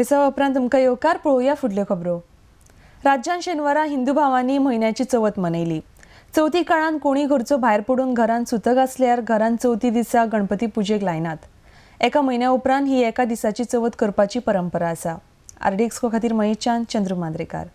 विसावा उपरांत तुमकां येवकार पळोवया फुडल्यो खबरो। राज्यात शेनवारा हिंदू भावांनी म्हयन्याची चवथ मनयली। चवथी काळात कोणी घरचो भायर पडून घरात सुतक आसल्यार घरात चवथी दिसा गणपती पुजेक लायनात। एका म्हयन्या उपरांत ही एका दिसाची चवथ करपाची परंपरा आसा। आरडीएक्सको खातीर महेशचांद, चंद्रू मांद्रेकार।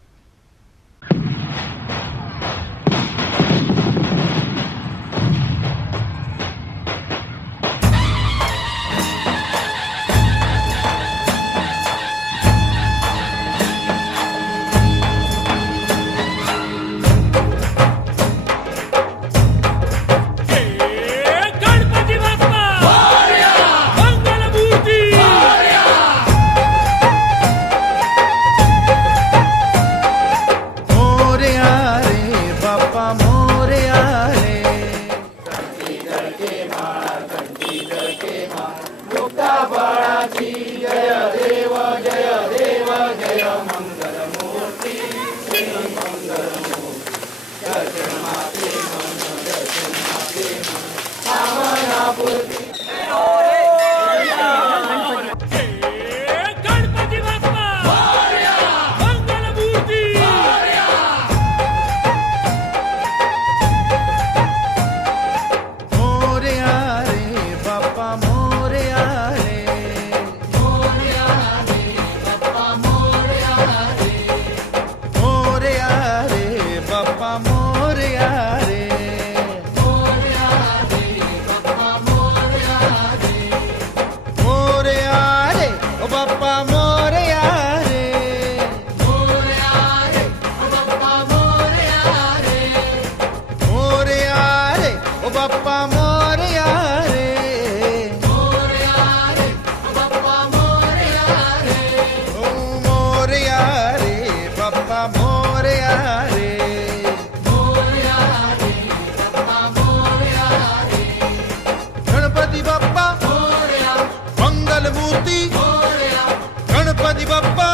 गणपति बप्पा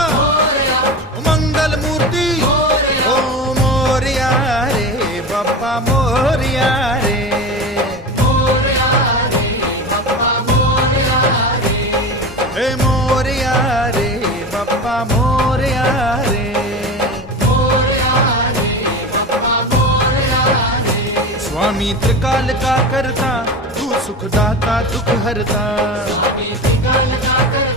मंगल मूर्ति ओ मोरया रे बप्पा मोरया रे बप्पा मोरया रे हे मोरया रे बप्पा मोरया रे बप्पा मोरया रे। स्वामी त्रिकाल का करता तू सुखदाता दुख हरता। स्वामी त्रिकाल का करता